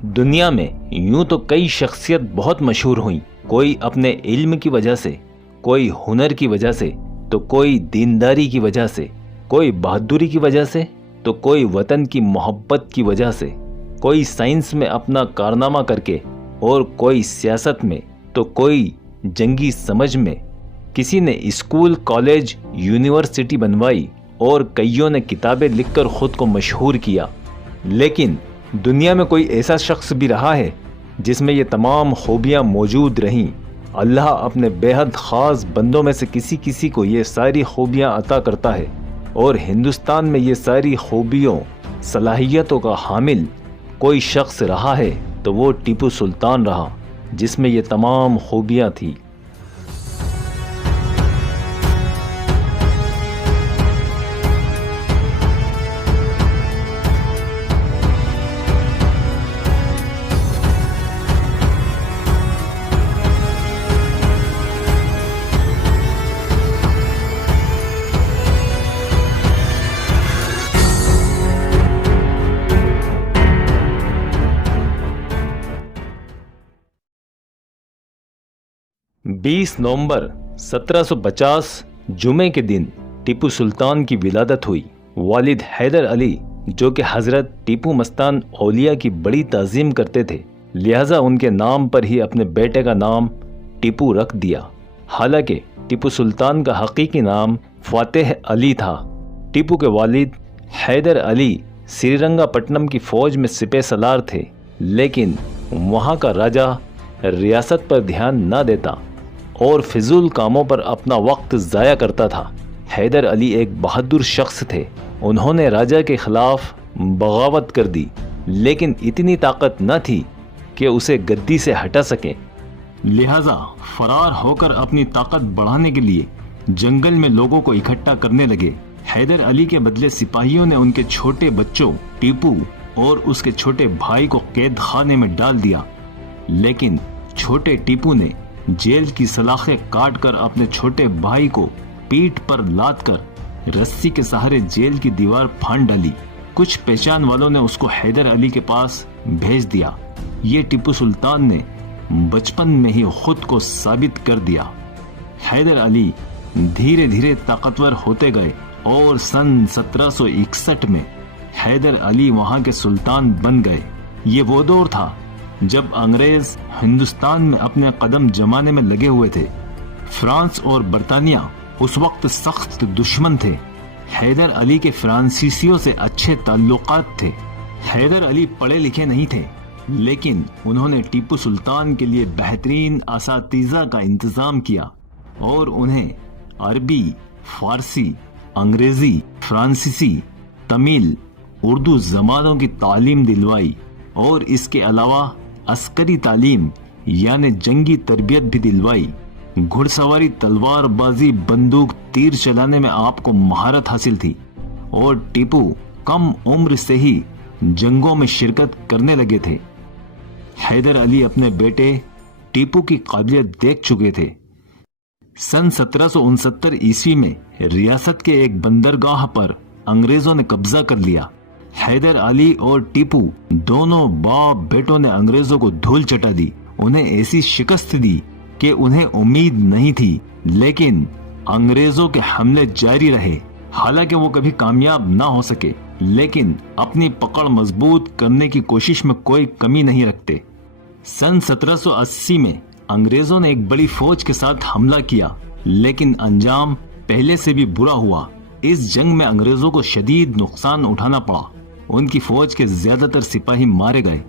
دنیا میں یوں تو کئی شخصیت بہت مشہور ہوئیں، کوئی اپنے علم کی وجہ سے، کوئی ہنر کی وجہ سے، تو کوئی دینداری کی وجہ سے، کوئی بہادری کی وجہ سے، تو کوئی وطن کی محبت کی وجہ سے، کوئی سائنس میں اپنا کارنامہ کر کے، اور کوئی سیاست میں، تو کوئی جنگی سمجھ میں، کسی نے اسکول، کالج، یونیورسٹی بنوائی، اور کئیوں نے کتابیں لکھ کر خود کو مشہور کیا۔ لیکن دنیا میں کوئی ایسا شخص بھی رہا ہے جس میں یہ تمام خوبیاں موجود رہیں۔ اللہ اپنے بے حد خاص بندوں میں سے کسی کو یہ ساری خوبیاں عطا کرتا ہے، اور ہندوستان میں یہ ساری خوبیوں، صلاحیتوں کا حامل کوئی شخص رہا ہے تو وہ ٹیپو سلطان رہا، جس میں یہ تمام خوبیاں تھیں۔ نومبر 1750 جمعے کے دن ٹیپو سلطان کی ولادت ہوئی۔ والد حیدر علی، جو کہ حضرت ٹیپو مستان اولیاء کی بڑی تعظیم کرتے تھے، لہٰذا ان کے نام پر ہی اپنے بیٹے کا نام ٹیپو رکھ دیا۔ حالانکہ ٹیپو سلطان کا حقیقی نام فاتح علی تھا۔ ٹیپو کے والد حیدر علی سری رنگا پٹنم کی فوج میں سپہ سالار تھے، لیکن وہاں کا راجا ریاست پر دھیان نہ دیتا اور فضول کاموں پر اپنا وقت ضائع کرتا تھا۔ حیدر علی ایک بہادر شخص تھے۔ انہوں نے راجا کے خلاف بغاوت کر دی، لیکن اتنی طاقت نہ تھی کہ اسے گدی سے ہٹا سکیں۔ لہٰذا فرار ہو کر اپنی طاقت بڑھانے کے لیے جنگل میں لوگوں کو اکٹھا کرنے لگے۔ حیدر علی کے بدلے سپاہیوں نے ان کے چھوٹے بچوں ٹیپو اور اس کے چھوٹے بھائی کو قید خانے میں ڈال دیا، لیکن چھوٹے ٹیپو نے جیل کی سلاخیں کاٹ کر اپنے چھوٹے بھائی کو پیٹھ پر لاد کر رسی کے سہارے جیل کی دیوار پھاند ڈالی۔ کچھ پہچان والوں نے اس کو حیدر علی کے پاس بھیج دیا۔ یہ ٹیپو سلطان نے بچپن میں ہی خود کو ثابت کر دیا۔ حیدر علی دھیرے دھیرے طاقتور ہوتے گئے اور سن 1761 میں حیدر علی وہاں کے سلطان بن گئے۔ یہ وہ دور تھا جب انگریز ہندوستان میں اپنے قدم جمانے میں لگے ہوئے تھے۔ فرانس اور برطانیہ اس وقت سخت دشمن تھے۔ حیدر علی کے فرانسیسیوں سے اچھے تعلقات تھے۔ حیدر علی پڑھے لکھے نہیں تھے، لیکن انہوں نے ٹیپو سلطان کے لیے بہترین اساتذہ کا انتظام کیا اور انہیں عربی، فارسی، انگریزی، فرانسیسی، تمل، اردو زبانوں کی تعلیم دلوائی، اور اس کے علاوہ عسکری تعلیم یعنی جنگی تربیت بھی دلوائی۔ گھڑ سواری، تلوار بازی، بندوق، تیر چلانے میں آپ کو مہارت حاصل تھی، اور ٹیپو کم عمر سے ہی جنگوں میں شرکت کرنے لگے تھے۔ حیدر علی اپنے بیٹے ٹیپو کی قابلیت دیکھ چکے تھے۔ سن 1769 عیسوی میں ریاست کے ایک بندرگاہ پر انگریزوں نے قبضہ کر لیا۔ حیدر علی اور ٹیپو دونوں باپ بیٹوں نے انگریزوں کو دھول چٹا دی، انہیں ایسی شکست دی کہ انہیں امید نہیں تھی، لیکن انگریزوں کے حملے جاری رہے۔ حالانکہ وہ کبھی کامیاب نہ ہو سکے، لیکن اپنی پکڑ مضبوط کرنے کی کوشش میں کوئی کمی نہیں رکھتے۔ سن 1780 میں انگریزوں نے ایک بڑی فوج کے ساتھ حملہ کیا، لیکن انجام پہلے سے بھی برا ہوا۔ اس جنگ میں انگریزوں کو شدید نقصان اٹھانا پڑا، ان کی فوج کے زیادہ تر سپاہی مارے گئے۔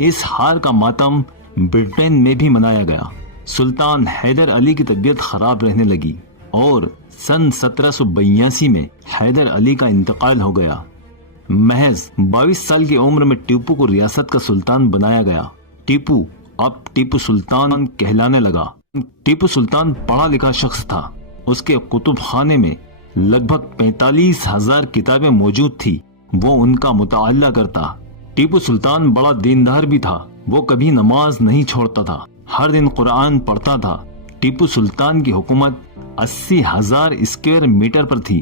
اس ہار کا ماتم برٹن میں بھی منایا گیا۔ سلطان حیدر علی کی طبیعت خراب رہنے لگی اور سن 1782 میں حیدر علی کا انتقال ہو گیا۔ محض 22 سال کی عمر میں ٹیپو کو ریاست کا سلطان بنایا گیا۔ ٹیپو اب ٹیپو سلطان کہلانے لگا۔ ٹیپو سلطان پڑھا لکھا شخص تھا۔ اس کے کتب خانے میں لگ بھگ 45,000 کتابیں موجود تھی۔ وہ ان کا مطالعہ کرتا۔ ٹیپو سلطان بڑا دیندار بھی تھا۔ وہ کبھی نماز نہیں چھوڑتا تھا، ہر دن قرآن پڑھتا تھا۔ ٹیپو سلطان کی حکومت 80,000 اسکوائر میٹر پر تھی،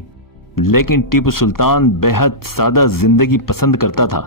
لیکن ٹیپو سلطان بے حد سادہ زندگی پسند کرتا تھا۔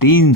3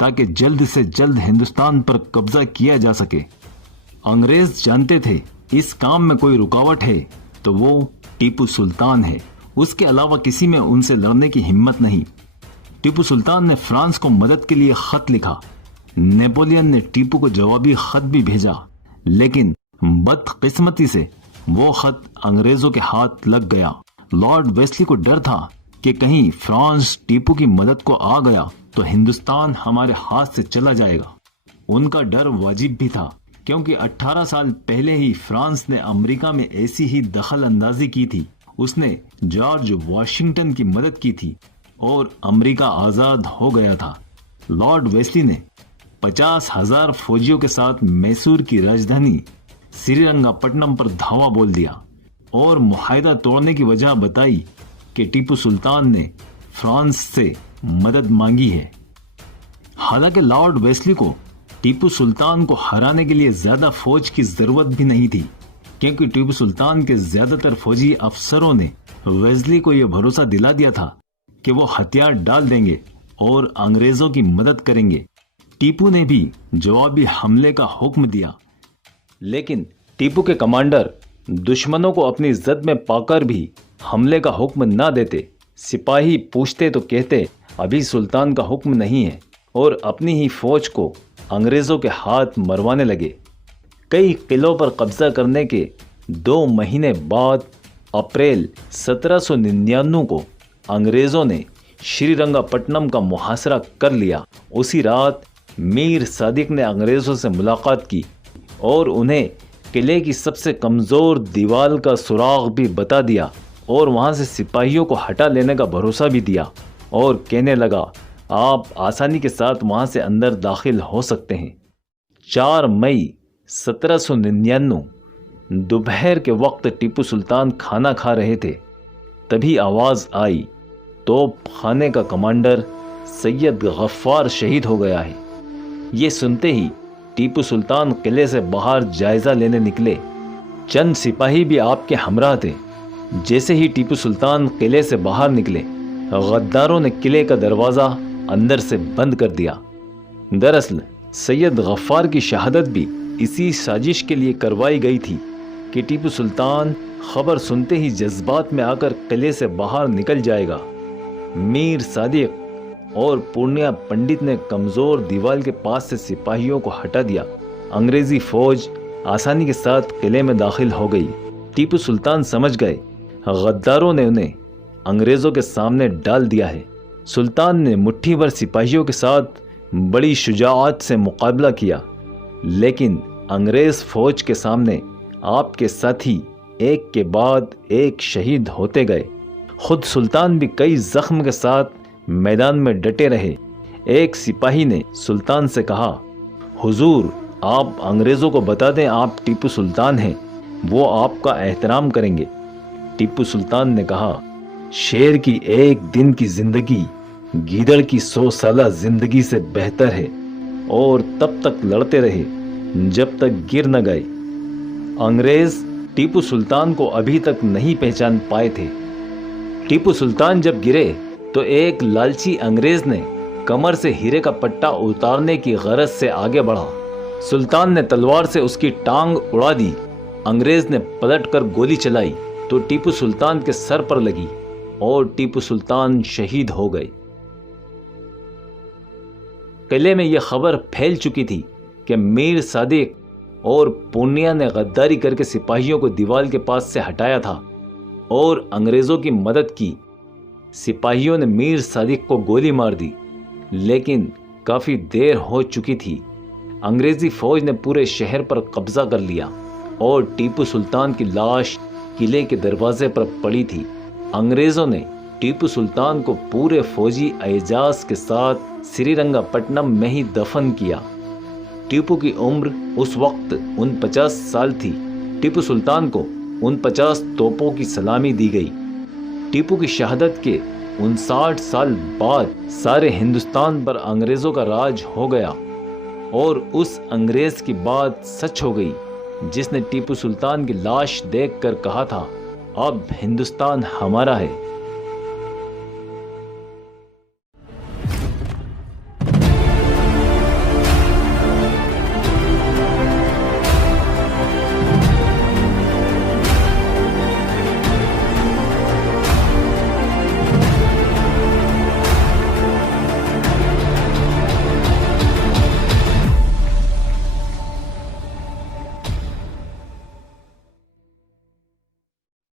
تاکہ جلد سے جلد ہندوستان پر قبضہ کیا جا سکے۔ انگریز جانتے تھے اس کام میں کوئی رکاوٹ ہے تو وہ ٹیپو سلطان ہے، اس کے علاوہ کسی میں ان سے لڑنے کی ہمت نہیں۔ ٹیپو سلطان نے فرانس کو مدد کے لیے خط لکھا۔ نیپولین نے ٹیپو کو جوابی خط بھی بھیجا، لیکن بدقسمتی سے وہ خط انگریزوں کے ہاتھ لگ گیا۔ لارڈ ویسلی کو ڈر تھا کہ کہیں فرانس ٹیپو کی مدد کو آ گیا تو ہندوستان ہمارے ہاتھ سے چلا جائے گا۔ ان کا ڈر واجب بھی تھا، کیونکہ 18 سال پہلے ہی فرانس نے امریکہ میں ایسی ہی دخل اندازی کی تھی۔ اس نے جارج واشنگٹن کی مدد کی تھی اور امریکہ آزاد ہو گیا تھا۔ لارڈ ویسلی نے 50,000 فوجیوں کے ساتھ میسور کی راجدھانی سری رنگا پٹنم پر دھاوا بول دیا اور معاہدہ توڑنے کی وجہ بتائی کہ ٹیپو سلطان نے فرانس سے مدد مانگی ہے۔ حالانکہ لارڈ ویسلی کو ٹیپو سلطان کو ہرانے کے لیے زیادہ فوج کی ضرورت بھی نہیں تھی، کیونکہ ٹیپو سلطان کے زیادہ تر فوجی افسروں نے ویسلی کو یہ بھروسہ دلا دیا تھا کہ وہ ہتھیار ڈال دیں گے اور انگریزوں کی مدد کریں گے۔ ٹیپو نے بھی جوابی حملے کا حکم دیا، لیکن ٹیپو کے کمانڈر دشمنوں کو اپنی زد میں پا کر بھی حملے کا حکم نہ دیتے۔ سپاہی پوچھتے تو کہتے ابھی سلطان کا حکم نہیں ہے، اور اپنی ہی فوج کو انگریزوں کے ہاتھ مروانے لگے۔ کئی قلعوں پر قبضہ کرنے کے 2 مہینے بعد اپریل 1799 کو انگریزوں نے شری رنگا پٹنم کا محاصرہ کر لیا۔ اسی رات میر صادق نے انگریزوں سے ملاقات کی اور انہیں قلعے کی سب سے کمزور دیوار کا سراغ بھی بتا دیا اور وہاں سے سپاہیوں کو ہٹا لینے کا بھروسہ بھی دیا، اور کہنے لگا آپ آسانی کے ساتھ وہاں سے اندر داخل ہو سکتے ہیں۔ 4 مئی 1799 دوپہر کے وقت ٹیپو سلطان کھانا کھا رہے تھے، تبھی آواز آئی توپ خانے کا کمانڈر سید غفار شہید ہو گیا ہے۔ یہ سنتے ہی ٹیپو سلطان قلعے سے باہر جائزہ لینے نکلے۔ چند سپاہی بھی آپ کے ہمراہ تھے۔ جیسے ہی ٹیپو سلطان قلعے سے باہر نکلے، غداروں نے قلعے کا دروازہ اندر سے بند کر دیا۔ دراصل سید غفار کی شہادت بھی اسی سازش کے لیے کروائی گئی تھی کہ ٹیپو سلطان خبر سنتے ہی جذبات میں آ کر قلعے سے باہر نکل جائے گا۔ میر صادق اور پورنیہ پنڈت نے کمزور دیوار کے پاس سے سپاہیوں کو ہٹا دیا۔ انگریزی فوج آسانی کے ساتھ قلعے میں داخل ہو گئی۔ ٹیپو سلطان سمجھ گئے غداروں نے انہیں انگریزوں کے سامنے ڈال دیا ہے۔ سلطان نے مٹھی بھر سپاہیوں کے ساتھ بڑی شجاعت سے مقابلہ کیا، لیکن انگریز فوج کے سامنے آپ کے ساتھی ایک کے بعد ایک شہید ہوتے گئے۔ خود سلطان بھی کئی زخم کے ساتھ میدان میں ڈٹے رہے۔ ایک سپاہی نے سلطان سے کہا حضور آپ انگریزوں کو بتا دیں آپ ٹیپو سلطان ہیں، وہ آپ کا احترام کریں گے۔ ٹیپو سلطان نے کہا شیر کی 1 دن کی زندگی گیدڑ کی 100 سالہ زندگی سے بہتر ہے، اور تب تک لڑتے رہے جب تک گر نہ گئے۔ انگریز ٹیپو سلطان کو ابھی تک نہیں پہچان پائے تھے۔ ٹیپو سلطان جب گرے تو ایک لالچی انگریز نے کمر سے ہیرے کا پٹا اتارنے کی غرض سے آگے بڑھا۔ سلطان نے تلوار سے اس کی ٹانگ اڑا دی۔ انگریز نے پلٹ کر گولی چلائی تو ٹیپو سلطان کے سر پر لگی اور ٹیپو سلطان شہید ہو گئے۔ قلعے میں یہ خبر پھیل چکی تھی کہ میر صادق اور پونیا نے غداری کر کے سپاہیوں کو دیوال کے پاس سے ہٹایا تھا اور انگریزوں کی مدد کی۔ سپاہیوں نے میر صادق کو گولی مار دی، لیکن کافی دیر ہو چکی تھی۔ انگریزی فوج نے پورے شہر پر قبضہ کر لیا اور ٹیپو سلطان کی لاش قلعے کے دروازے پر پڑی تھی۔ انگریزوں نے ٹیپو سلطان کو پورے فوجی اعزاز کے ساتھ سری رنگا پٹنم میں ہی دفن کیا۔ ٹیپو کی عمر اس وقت 49 سال تھی۔ ٹیپو سلطان کو 49 توپوں کی سلامی دی گئی۔ ٹیپو کی شہادت کے 59 سال بعد سارے ہندوستان پر انگریزوں کا راج ہو گیا، اور اس انگریز کی بات سچ ہو گئی جس نے ٹیپو سلطان کی لاش دیکھ کر کہا تھا اب ہندوستان ہمارا ہے۔